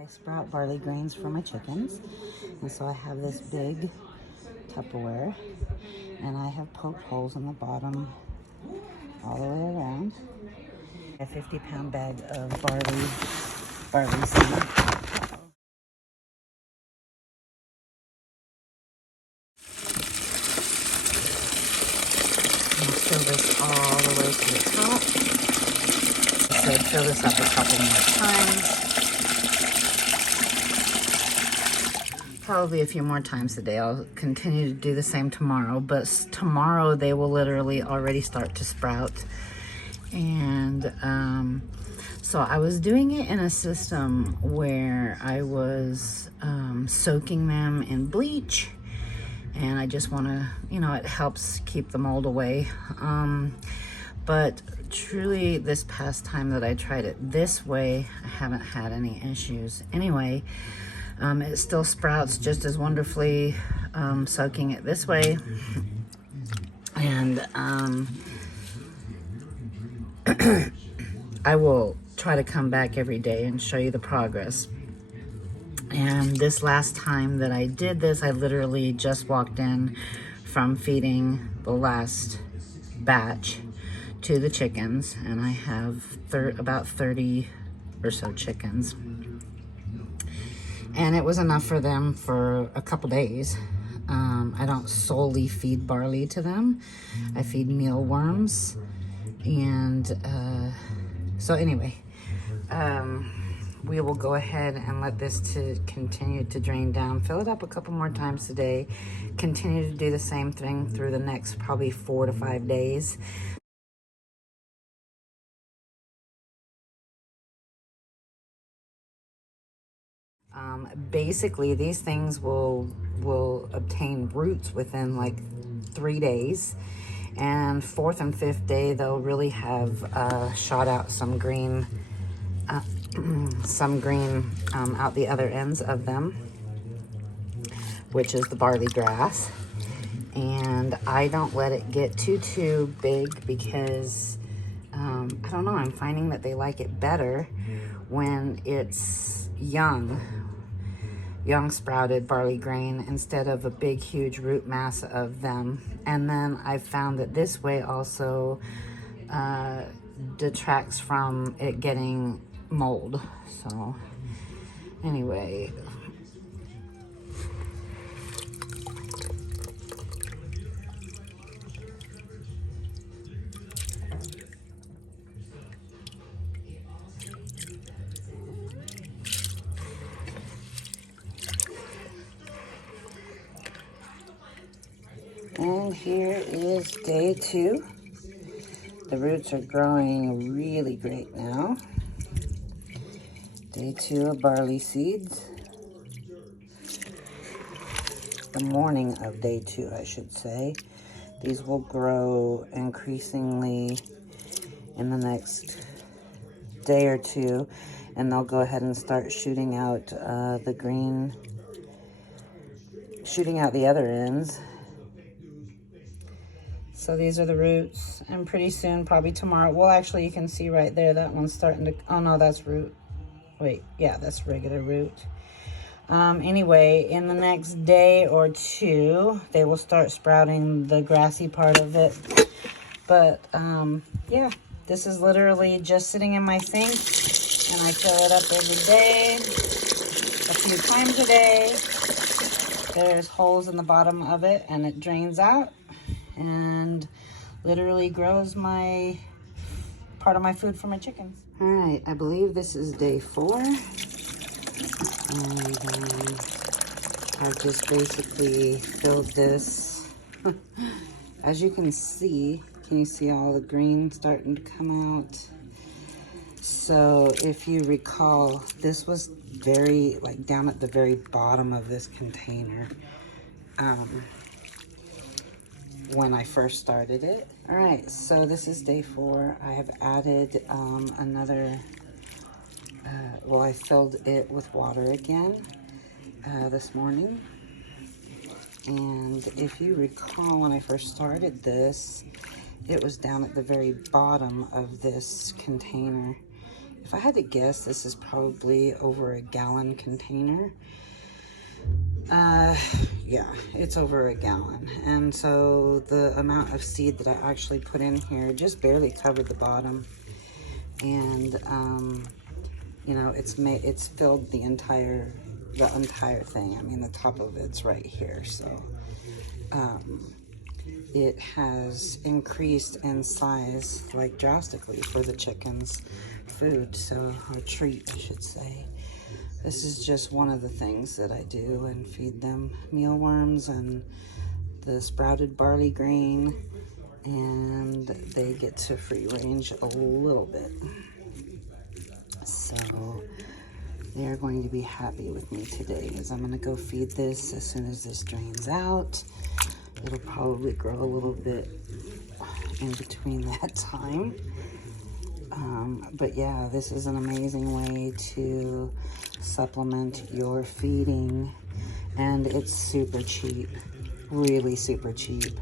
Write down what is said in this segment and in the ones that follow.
I sprout barley grains for my chickens, and so I have this big Tupperware, and I have poked holes in the bottom all the way around. A 50-pound bag of barley seed. I'll fill this all the way to the top. So fill this up a couple more times. Probably a few more times a day. I'll continue to do the same tomorrow, but tomorrow they will literally already start to sprout. And so I was doing it in a system where I was soaking them in bleach, and I just want to, it helps keep the mold away. But truly, this past time that I tried it this way, I haven't had any issues. Anyway, it still sprouts just as wonderfully soaking it this way. And I will try to come back every day and show you the progress. And this last time that I did this, I literally just walked in from feeding the last batch to the chickens, and I have about 30 or so chickens. And it was enough for them for a couple days. I don't solely feed barley to them. I feed mealworms. And so anyway, we will go ahead and let this continue to drain down. Fill it up a couple more times a day. Continue to do the same thing through the next probably 4 to 5 days. Basically, these things will obtain roots within like 3 days, and 4th and 5th day they'll really have shot out some green out the other ends of them, which is the barley grass. And I don't let it get too big because I don't know, I'm finding that they like it better when it's young sprouted barley grain instead of a big huge root mass of them. And then I've found that this way also detracts from it getting mold. So anyway, and here is day 2. The roots are growing really great now. Day 2 of barley seeds. The morning of day 2, I should say. These will grow increasingly in the next day or 2, and they'll go ahead and start shooting out the green, shooting out the other ends. So these are the roots, and pretty soon, probably tomorrow, well, actually, you can see right there, that one's starting to, oh no, that's root. Wait, yeah, that's regular root. Anyway, in the next day or 2, they will start sprouting the grassy part of it. But, yeah, this is literally just sitting in my sink, and I fill it up every day, a few times a day. There's holes in the bottom of it, and it drains out and literally grows my part of my food for my chickens. All right, I believe this is day 4, and I've just basically filled this. As you can see all the green starting to come out? So if you recall, this was very, like, down at the very bottom of this container when I first started it. All right, so this is day 4. I have added another, well, I filled it with water again this morning. And if you recall, when I first started this, it was down at the very bottom of this container. If I had to guess, this is probably over a gallon container. Yeah, it's over a gallon. And so the amount of seed that I actually put in here just barely covered the bottom. And, you know, it's filled the entire thing. I mean, the top of it's right here. So, it has increased in size, like drastically, for the chickens' food. So, or treat, I should say. This is just one of the things that I do and feed them. Mealworms and the sprouted barley grain, and they get to free range a little bit. So they're going to be happy with me today, as I'm going to go feed this as soon as this drains out. It'll probably grow a little bit in between that time. But yeah, this is an amazing way to supplement your feeding, and it's super cheap, really super cheap.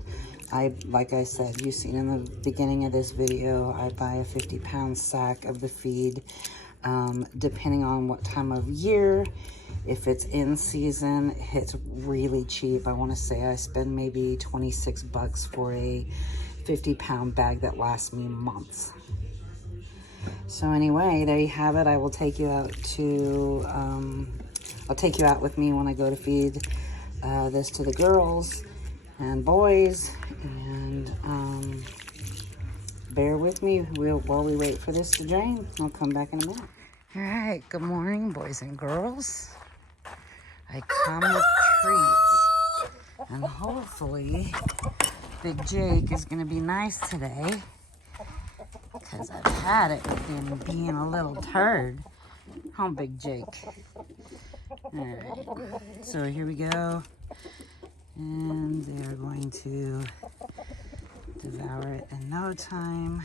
Like I said, you've seen in the beginning of this video, I buy a 50-pound sack of the feed, depending on what time of year. If it's in season, it's really cheap. I want to say I spend maybe 26 bucks for a 50-pound bag that lasts me months. So anyway, there you have it. I will take you out to, I'll take you out with me when I go to feed this to the girls and boys. And bear with me while we wait for this to drain. I'll come back in a minute. All right, good morning, boys and girls. I come with treats. And hopefully, Big Jake is going to be nice today, because I've had it with him being a little turd. Oh, Big Jake. All right, so here we go. And they're going to devour it in no time.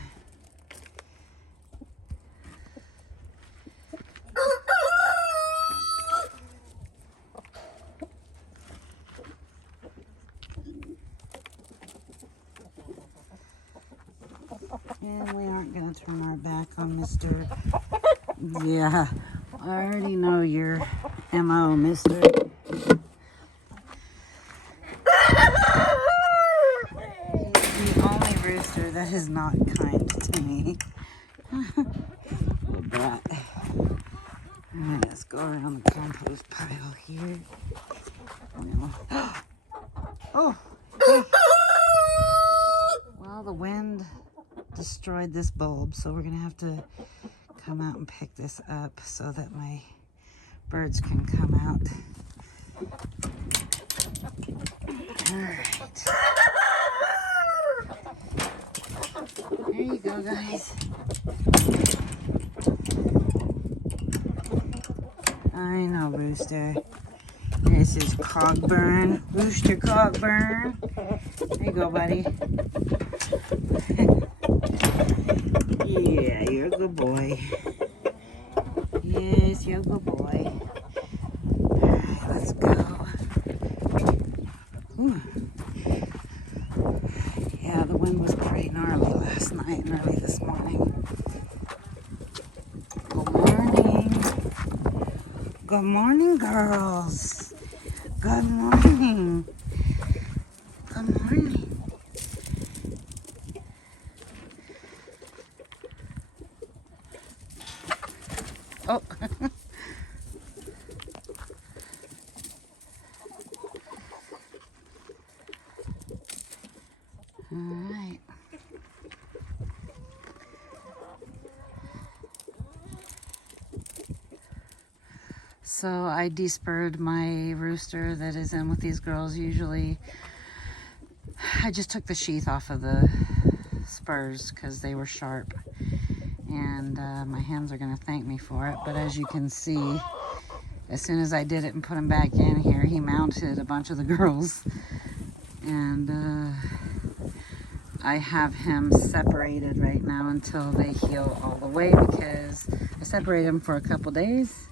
And we aren't going to turn our back on Mr. Yeah, I already know your MO, Mister. He's the only rooster that is not kind to me. Little brat. Alright, let's go around the compost pile here. Oh, hey. Well, the wind destroyed this bulb, so we're gonna have to come out and pick this up so that my birds can come out. All right, there you go, guys. I know, Rooster. This is Cogburn, Rooster Cogburn. There you go, buddy. Yeah, you're a good boy. Yes, you're a good boy. Alright, let's go. Ooh. Yeah, the wind was pretty gnarly last night and early this morning. Good morning. Good morning, girls. Good morning. Good morning. Oh. All right. So I despurred my rooster that is in with these girls. Usually I just took the sheath off of the spurs because they were sharp. And my hands are going to thank me for it. But as you can see, as soon as I did it and put him back in here, he mounted a bunch of the girls. And I have him separated right now until they heal all the way, because I separated him for a couple days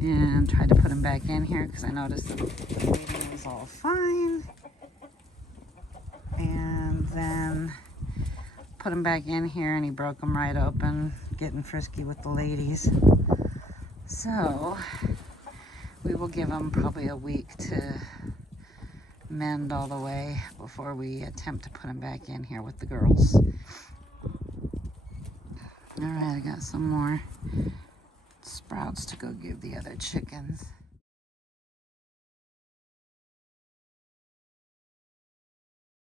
and tried to put him back in here because I noticed that the breathing was all fine. And then put him back in here and he broke them right open getting frisky with the ladies. So we will give them probably a week to mend all the way before we attempt to put them back in here with the girls. All right, I got some more sprouts to go give the other chickens.